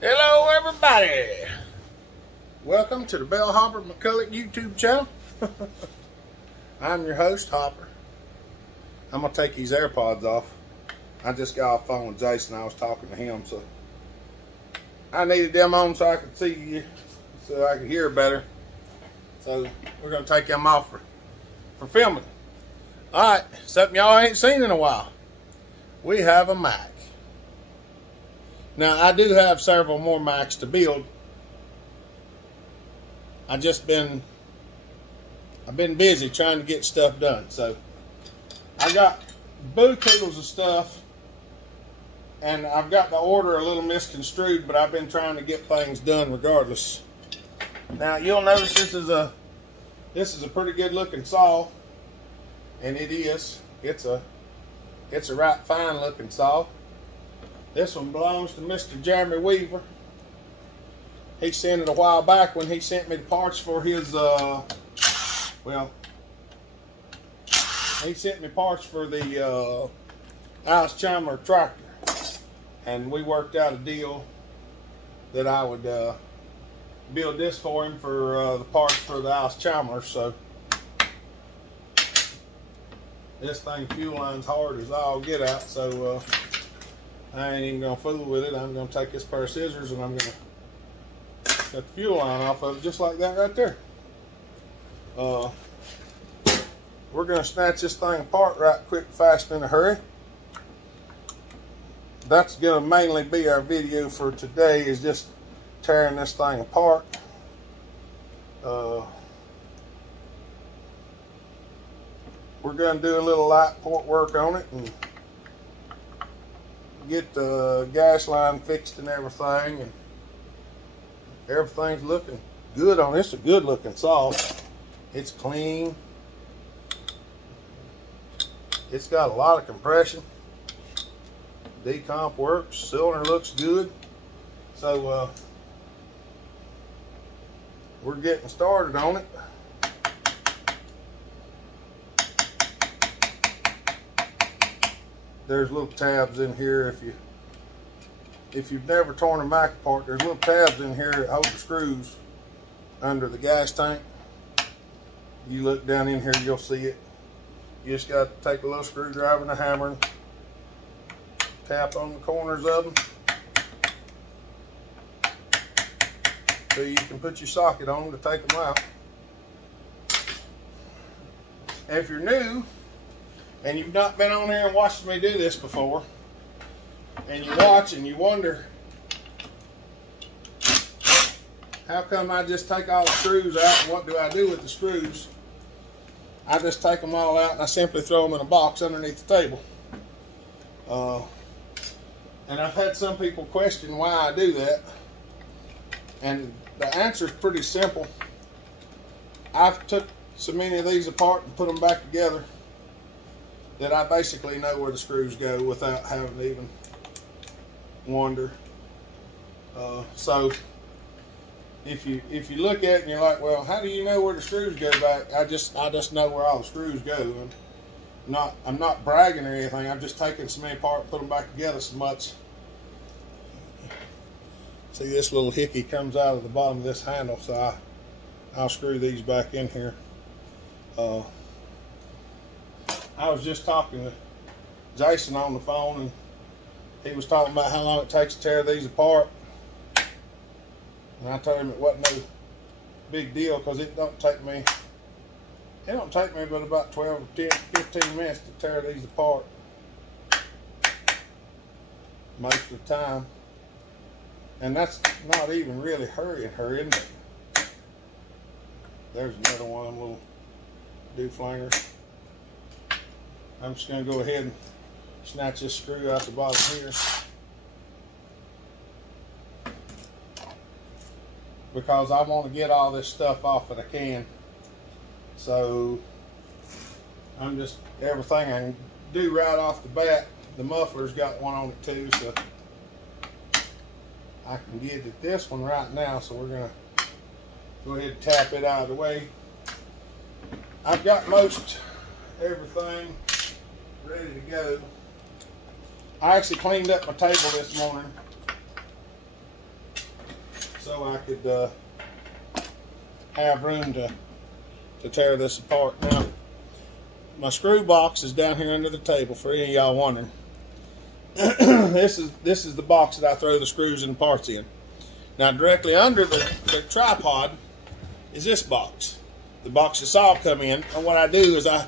Hello everybody! Welcome to the Bell Hopper McCulloch YouTube channel. I'm your host, Hopper. I'm going to take these AirPods off. I just got off the phone with Jason. I was talking to him, so I needed them on so I could see you, so I could hear better. So we're going to take them off for filming. Alright, something y'all ain't seen in a while. We have a Mac. Now, I do have several more Macs to build. I've been busy trying to get stuff done. So, I got bootloads of stuff, and I've got the order a little misconstrued, but I've been trying to get things done regardless. Now, you'll notice this is a pretty good looking saw, and it is. It's a right fine looking saw. This one belongs to Mr. Jeremy Weaver. He sent it a while back when he sent me the parts for his, he sent me parts for the Allis-Chalmers tractor. And we worked out a deal that I would build this for him for the parts for the Allis-Chalmers. So this thing fuel line's hard as all get out. So I ain't even gonna fool with it. I'm gonna take this pair of scissors and I'm gonna cut the fuel line off of it just like that right there. We're gonna snatch this thing apart right quick, fast, in a hurry. That's gonna mainly be our video for today, is just tearing this thing apart. We're gonna do a little light port work on it and get the gas line fixed and everything, and everything's looking good on this. It's a good looking saw. It's clean. It's got a lot of compression. Decomp works. Cylinder looks good. So we're getting started on it. There's little tabs in here. If you've never torn a Mac apart, there's little tabs in here that hold the screws under the gas tank. You look down in here, you'll see it. You just got to take a little screwdriver and a hammer and tap on the corners of them so you can put your socket on to take them out. And if you're new and you've not been on here and watched me do this before, and you watch and you wonder, how come I just take all the screws out, and what do I do with the screws? I just take them all out and I simply throw them in a box underneath the table. And I've had some people question why I do that, and the answer is pretty simple. I've took so many of these apart and put them back together that I basically know where the screws go without having to even wonder. So if you look at it and you're like, well, how do you know where the screws go back? I just know where all the screws go. And I'm not bragging or anything. I'm just taking so many apart and put them back together so much. See, this little hickey comes out of the bottom of this handle, so I'll screw these back in here. I was just talking to Jason on the phone, and he was talking about how long it takes to tear these apart. And I told him it wasn't no big deal, because it don't take me but about 12 or 10, 15 minutes to tear these apart most of the time. And that's not even really hurrying. There's another one of them little do-flangers. I'm just going to go ahead and snatch this screw out the bottom here, because I want to get all this stuff off that I can. So everything I can do right off the bat. The muffler's got one on it too, so I can get at this one right now. So we're going to go ahead and tap it out of the way. I've got most everything ready to go. I actually cleaned up my table this morning so I could have room to tear this apart. Now, my screw box is down here under the table for any of y'all wondering. This is the box that I throw the screws and parts in. Now, directly under the tripod is this box. The box the saw come in, and what I do is I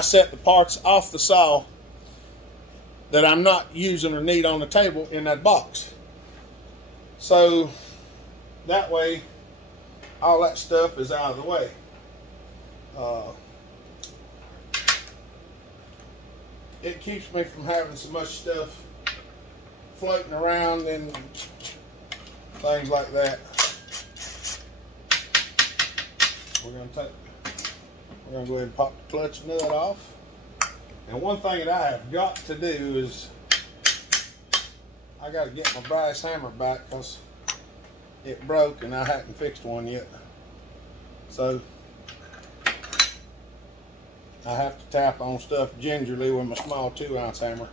set the parts off the saw that I'm not using or need on the table in that box. So that way all that stuff is out of the way. It keeps me from having so much stuff floating around and things like that. We're gonna go ahead and pop the clutch nut off. And one thing that I have got to do is I got to get my brass hammer back because it broke and I hadn't fixed one yet. So I have to tap on stuff gingerly with my small 2-ounce hammer.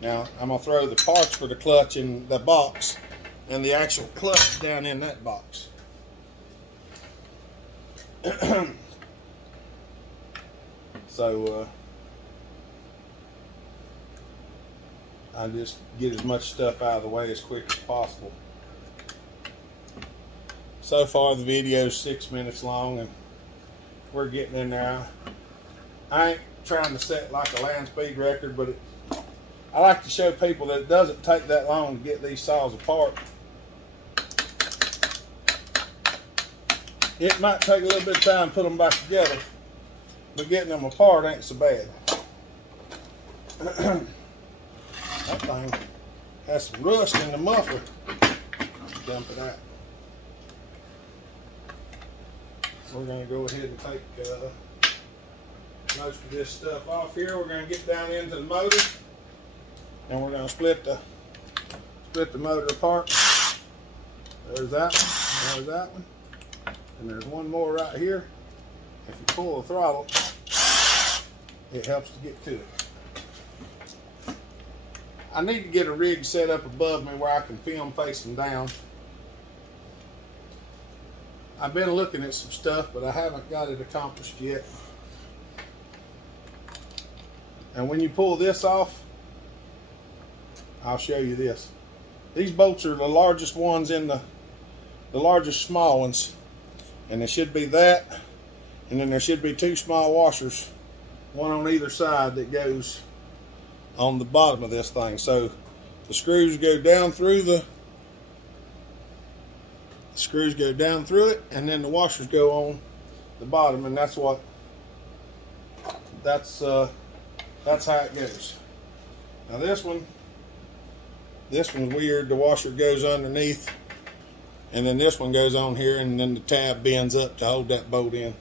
Now I'm going to throw the parts for the clutch in the box and the actual clutch down in that box. So I just get as much stuff out of the way as quick as possible. So far the video is 6 minutes long and we're getting in there. I ain't trying to set like a land speed record, but I like to show people that it doesn't take that long to get these saws apart. It might take a little bit of time to put them back together, but getting them apart ain't so bad. That thing has some rust in the muffler. Dump it out. We're going to go ahead and take most of this stuff off here. We're going to get down into the motor, and we're going to split the motor apart. There's that one. There's that one. And there's one more right here. If you pull the throttle, it helps to get to it. I need to get a rig set up above me where I can film facing down. I've been looking at some stuff, but I haven't got it accomplished yet. And when you pull this off, I'll show you this. These bolts are the largest ones in the largest small ones. And there should be that, and then there should be 2 small washers, one on either side that goes on the bottom of this thing. So the screws go down through it, and then the washers go on the bottom, and that's how it goes. Now this one's weird. The washer goes underneath, and then this one goes on here, and then the tab bends up to hold that bolt in.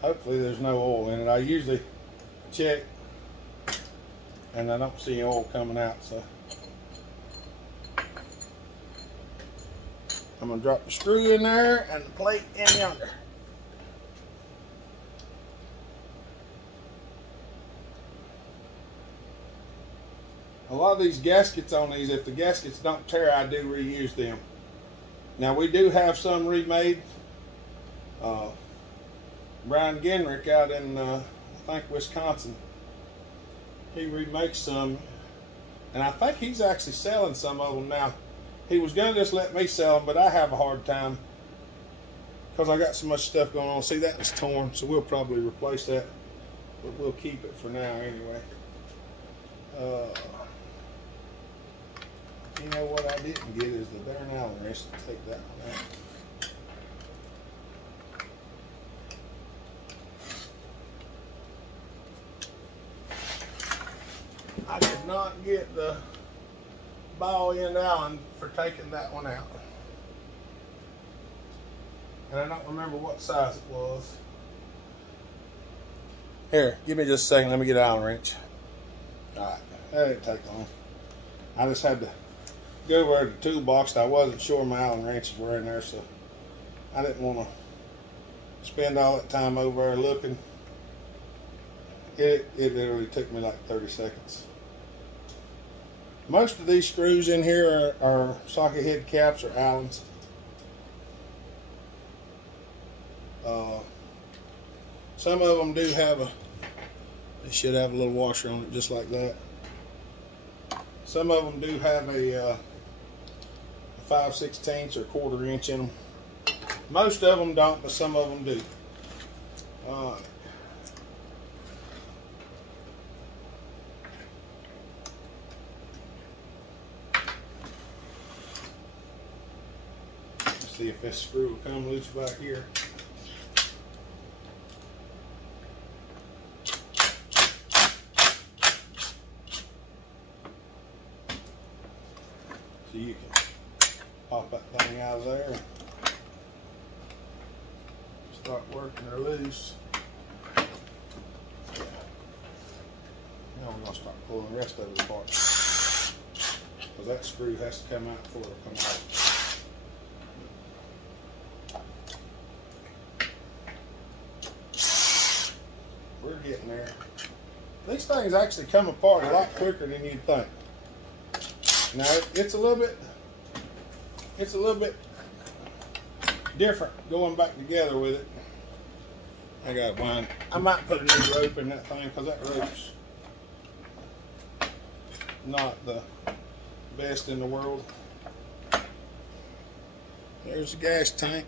Hopefully there's no oil in it. I usually check and I don't see oil coming out, so I'm going to drop the screw in there and the plate in yonder. A lot of these gaskets on these, if the gaskets don't tear, I do reuse them. Now we do have some remade. Brian Genrick out in, I think, Wisconsin, he remakes some, and I think he's actually selling some of them now. He was going to just let me sell them, but I have a hard time because I got so much stuff going on. See, that is torn, so we'll probably replace that, but we'll keep it for now anyway. You know what I didn't get is the darn Allen wrench to take that one out. I did not get the ball end Allen for taking that one out. And I don't remember what size it was. Here, give me just a second. Let me get an Allen wrench. Alright, that didn't take long. I just had to go over to the toolbox. I wasn't sure my Allen wrenches were in there, so I didn't want to spend all that time over there looking. It literally took me like 30 seconds. Most of these screws in here are socket head caps or Allens. Some of them do have they should have a little washer on it just like that. Some of them do have a 5/16 or 1/4 inch in them. Most of them don't, but some of them do. Let's see if this screw will come loose back here. So you can pop that thing out of there and start working her loose. Now we're going to start pulling the rest of it apart, because that screw has to come out before it'll come out. We're getting there. These things actually come apart a lot quicker than you'd think. Now it's a little bit different going back together with it. I got one. I might put a new rope in that thing, because that rope's not the best in the world. There's the gas tank.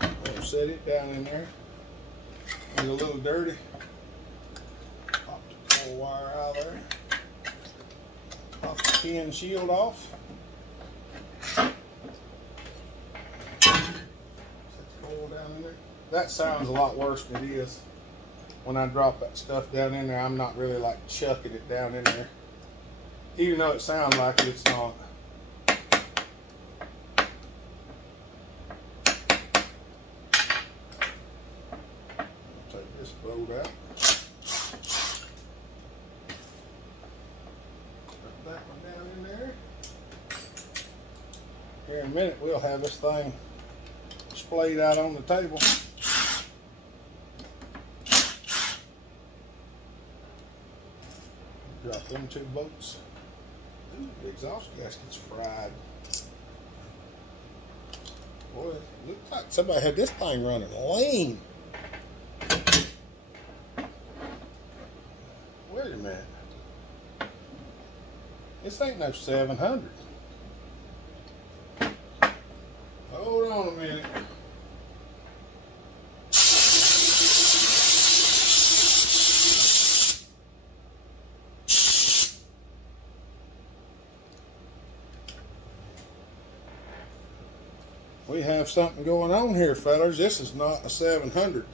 I'll set it down in there. It's a little dirty. Pop the coil wire out of there. Pop the tin shield off. Set the coil down in there. That sounds a lot worse than it is. When I drop that stuff down in there, I'm not really like chucking it down in there. Even though it sounds like it, it's not. Take this bolt out. Put that one down in there. Here in a minute, we'll have this thing splayed out on the table. Drop them 2 bolts. Ooh, the exhaust gasket's fried. Boy, it looks like somebody had this thing running lean. Wait a minute. This ain't no 700. Hold on a minute. We have something going on here, fellas. This is not a 700.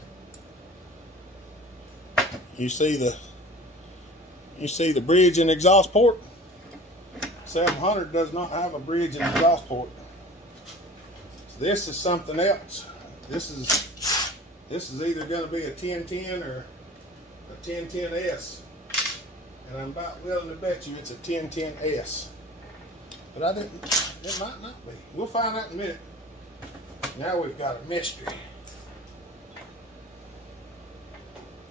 You see the bridge and exhaust port? 700 does not have a bridge and exhaust port. So this is something else. This is either going to be a 1010 or a 1010S. And I'm about willing to bet you it's a 1010S. But it might not be. We'll find out in a minute. Now we've got a mystery.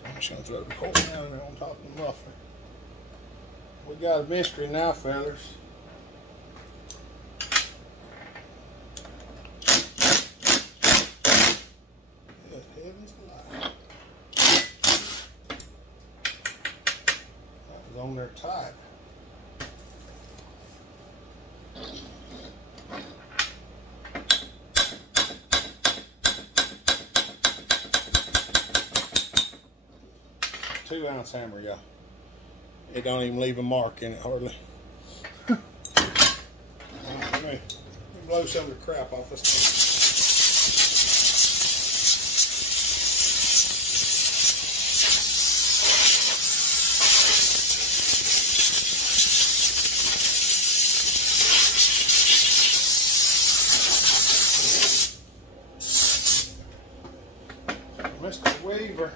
I'm just going to throw the coil down there on top of the muffler. We got a mystery now, fellas. Good heavens alive. That was on there tight. .2-ounce hammer, y'all. It don't even leave a mark in it hardly. Let me blow some of the crap off this thing. Mr. Weaver,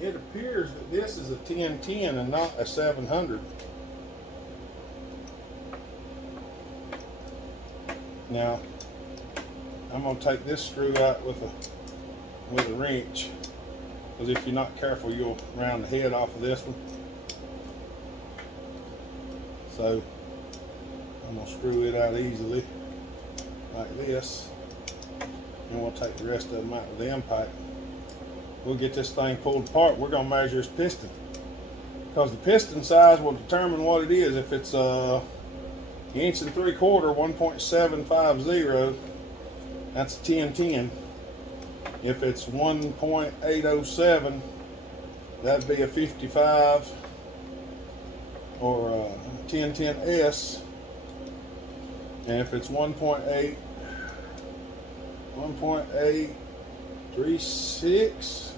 it appears that this is a 1010 and not a 700. Now, I'm going to take this screw out with a wrench. because if you're not careful, you'll round the head off of this one. So I'm going to screw it out easily like this, and we'll take the rest of them out with the end pipe. We'll get this thing pulled apart. We're going to measure its piston, because the piston size will determine what it is. If it's a 1 3/4, 1.750, that's a 1010. If it's 1.807, that'd be a 55 or a 1010S. And if it's 1.836,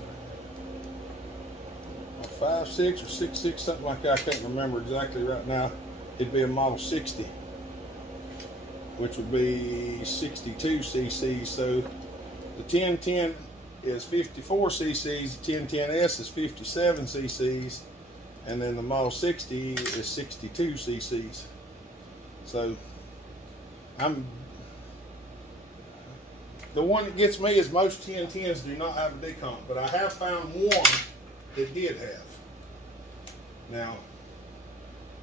or 56 or 66, something like that, I can't remember exactly right now, it'd be a Model 60, which would be 62 cc's. So the 1010 is 54 cc's, the 1010S is 57 cc's, and then the Model 60 is 62 cc's. So the one that gets me is most 1010s do not have a decomp, but I have found one that did have. Now,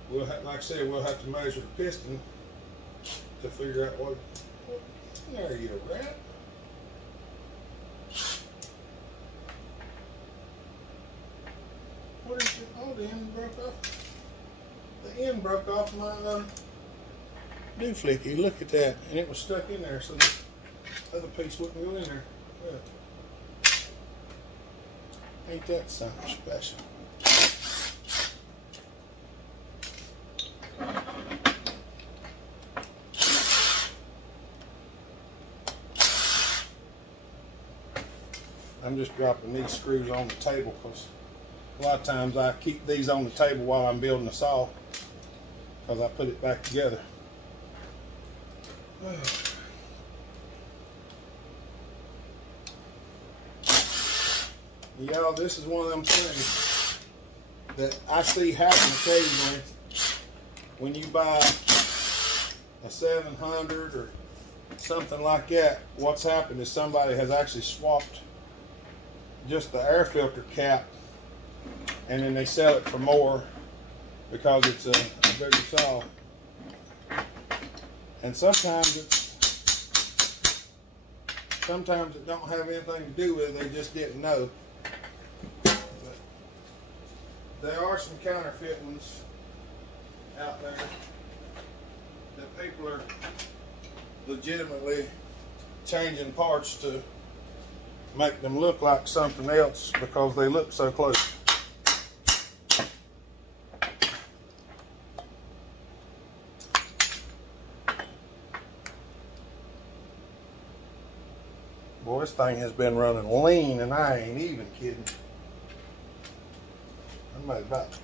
we'll have, like I said, we'll have to measure the piston to figure out what. There you rat. What is it? Oh, the end broke off. The end broke off my dooflicky. Look at that, and it was stuck in there, so the other piece wouldn't go in there. Yeah. Ain't that something special? I'm just dropping these screws on the table because a lot of times I keep these on the table while I'm building the saw, because I put it back together. Y'all, this is one of them things that I see happen occasionally when you buy a 700 or something like that. What's happened is somebody has actually swapped just the air filter cap, and then they sell it for more because it's a bigger saw. And sometimes it don't have anything to do with it, they just didn't know. But there are some counterfeit ones out there that people are legitimately changing parts to make them look like something else because they look so close. Boy, this thing has been running lean, and I ain't even kidding. I'm about to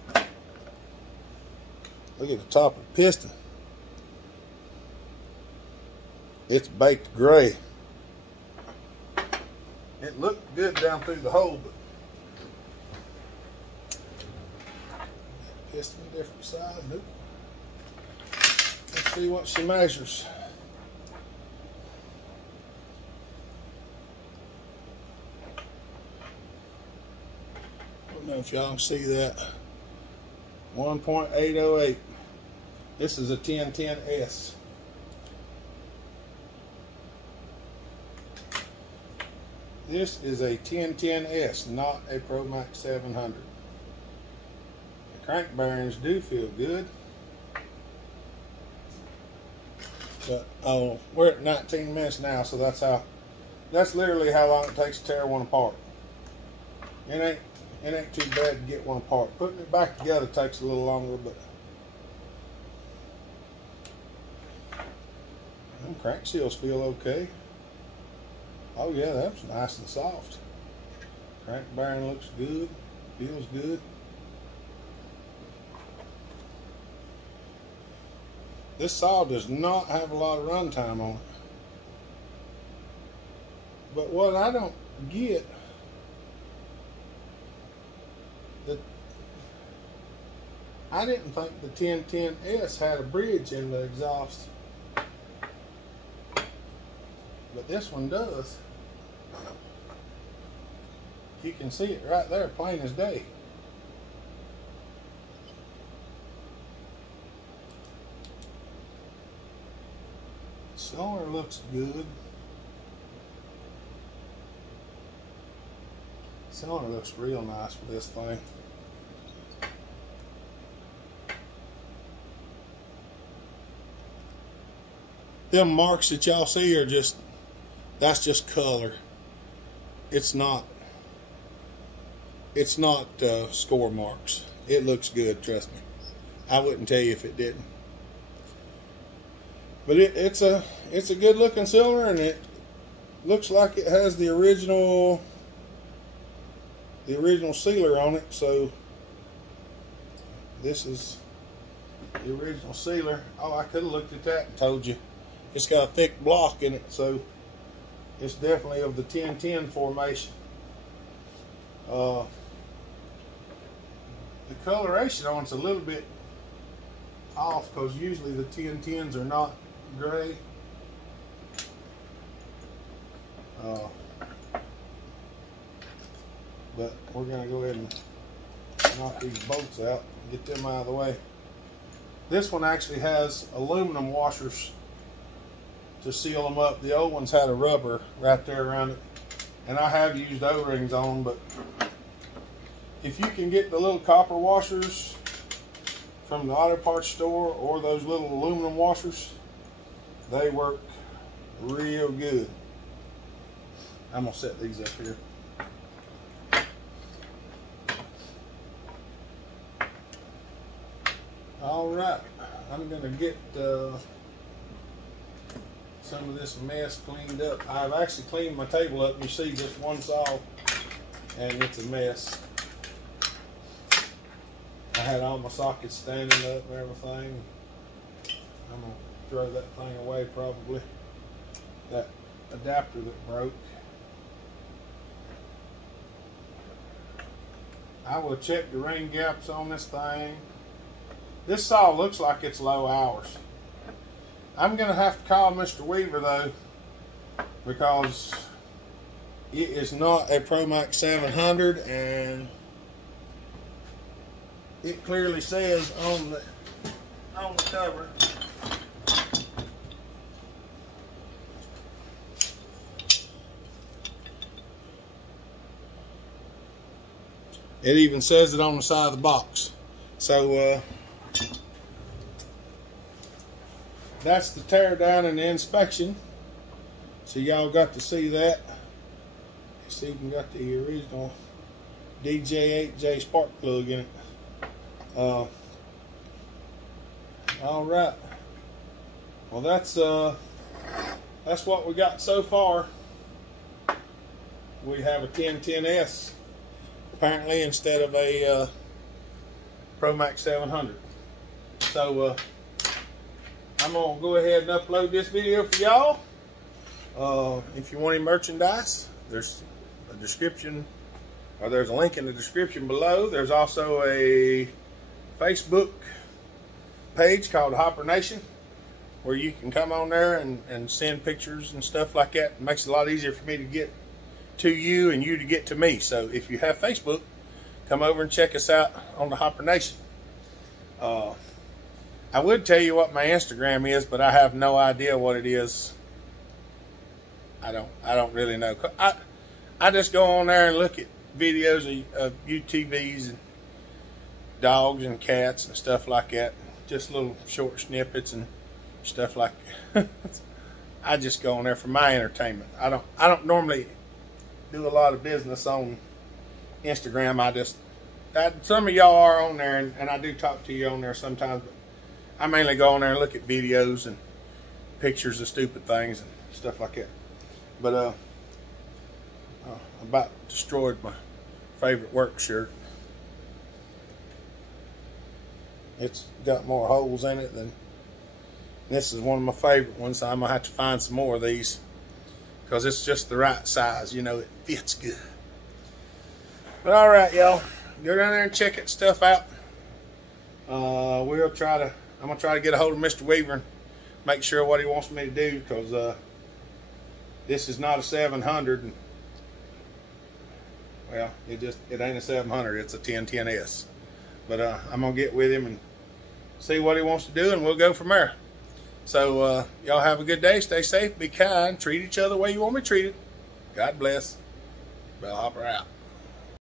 look at the top of the piston. It's baked gray. It looked good down through the hole, but piston different size. Nope. Let's see what she measures. I don't know if y'all can see that. 1.808. This is a 1010S. This is a 1010S, not a ProMax 700. The crank bearings do feel good. But oh, we're at 19 minutes now, so that's literally how long it takes to tear one apart. It ain't too bad to get one apart. Putting it back together takes a little longer, but them crank seals feel okay. Oh yeah, that's nice and soft. Crank bearing looks good, feels good. This saw does not have a lot of runtime on it. But what I don't get, I didn't think the 1010S had a bridge in the exhaust. But this one does. You can see it right there, plain as day. Cylinder looks good. Cylinder looks real nice for this thing. Them marks that y'all see are just, that's just color. It's not score marks. It looks good, trust me. I wouldn't tell you if it didn't. But it's a good looking cylinder, and it looks like it has the original sealer on it. So this is the original sealer. Oh, I could have looked at that and told you. It's got a thick block in it, so it's definitely of the 10-10 formation. The coloration on it's a little bit off because usually the 10-10s are not gray. But we're going to go ahead and knock these bolts out and get them out of the way. This one actually has aluminum washers to seal them up. The old ones had a rubber right there around it, and I have used O-rings on, but if you can get the little copper washers from the auto parts store or those little aluminum washers, they work real good. I'm gonna set these up here. All right, I'm gonna get some of this mess cleaned up. I've actually cleaned my table up. You see just one saw, and it's a mess. I had all my sockets standing up and everything. I'm gonna throw that thing away probably. That adapter that broke. I will check the ring gaps on this thing. This saw looks like it's low hours. I'm gonna have to call Mr. Weaver though, because it is not a ProMax 700, and it clearly says on the cover it even says it on the side of the box. So that's the tear down and the inspection. So y'all got to see that. It's even got the original DJ8J spark plug in it. All right. Well, that's what we got so far. We have a 1010S apparently instead of a ProMax 700. So I'm gonna go ahead and upload this video for y'all. If you want any merchandise, there's a description, or there's a link in the description below. There's also a Facebook page called Hopper Nation, where you can come on there and send pictures and stuff like that. It makes it a lot easier for me to get to you and you to get to me. So if you have Facebook, come over and check us out on the Hopper Nation. I would tell you what my Instagram is, but I have no idea what it is. I don't really know. I just go on there and look at videos of UTVs and dogs and cats and stuff like that. Just little short snippets and stuff like that. I just go on there for my entertainment. I don't normally do a lot of business on Instagram. Some of y'all are on there, and I do talk to you on there sometimes, but I mainly go on there and look at videos and pictures of stupid things and stuff like that. But I about destroyed my favorite work shirt. It's got more holes in it than this. Is one of my favorite ones. So I'm gonna have to find some more of these because it's just the right size. You know, it fits good. But all right, y'all, go down there and check that stuff out. I'm gonna try to get a hold of Mr. Weaver and make sure what he wants me to do, because this is not a 700, Well, it ain't a 700, it's a 1010S. But I'm going to get with him and see what he wants to do, and we'll go from there. So y'all have a good day. Stay safe, be kind, treat each other the way you want to be treated. God bless. Bellhopper out.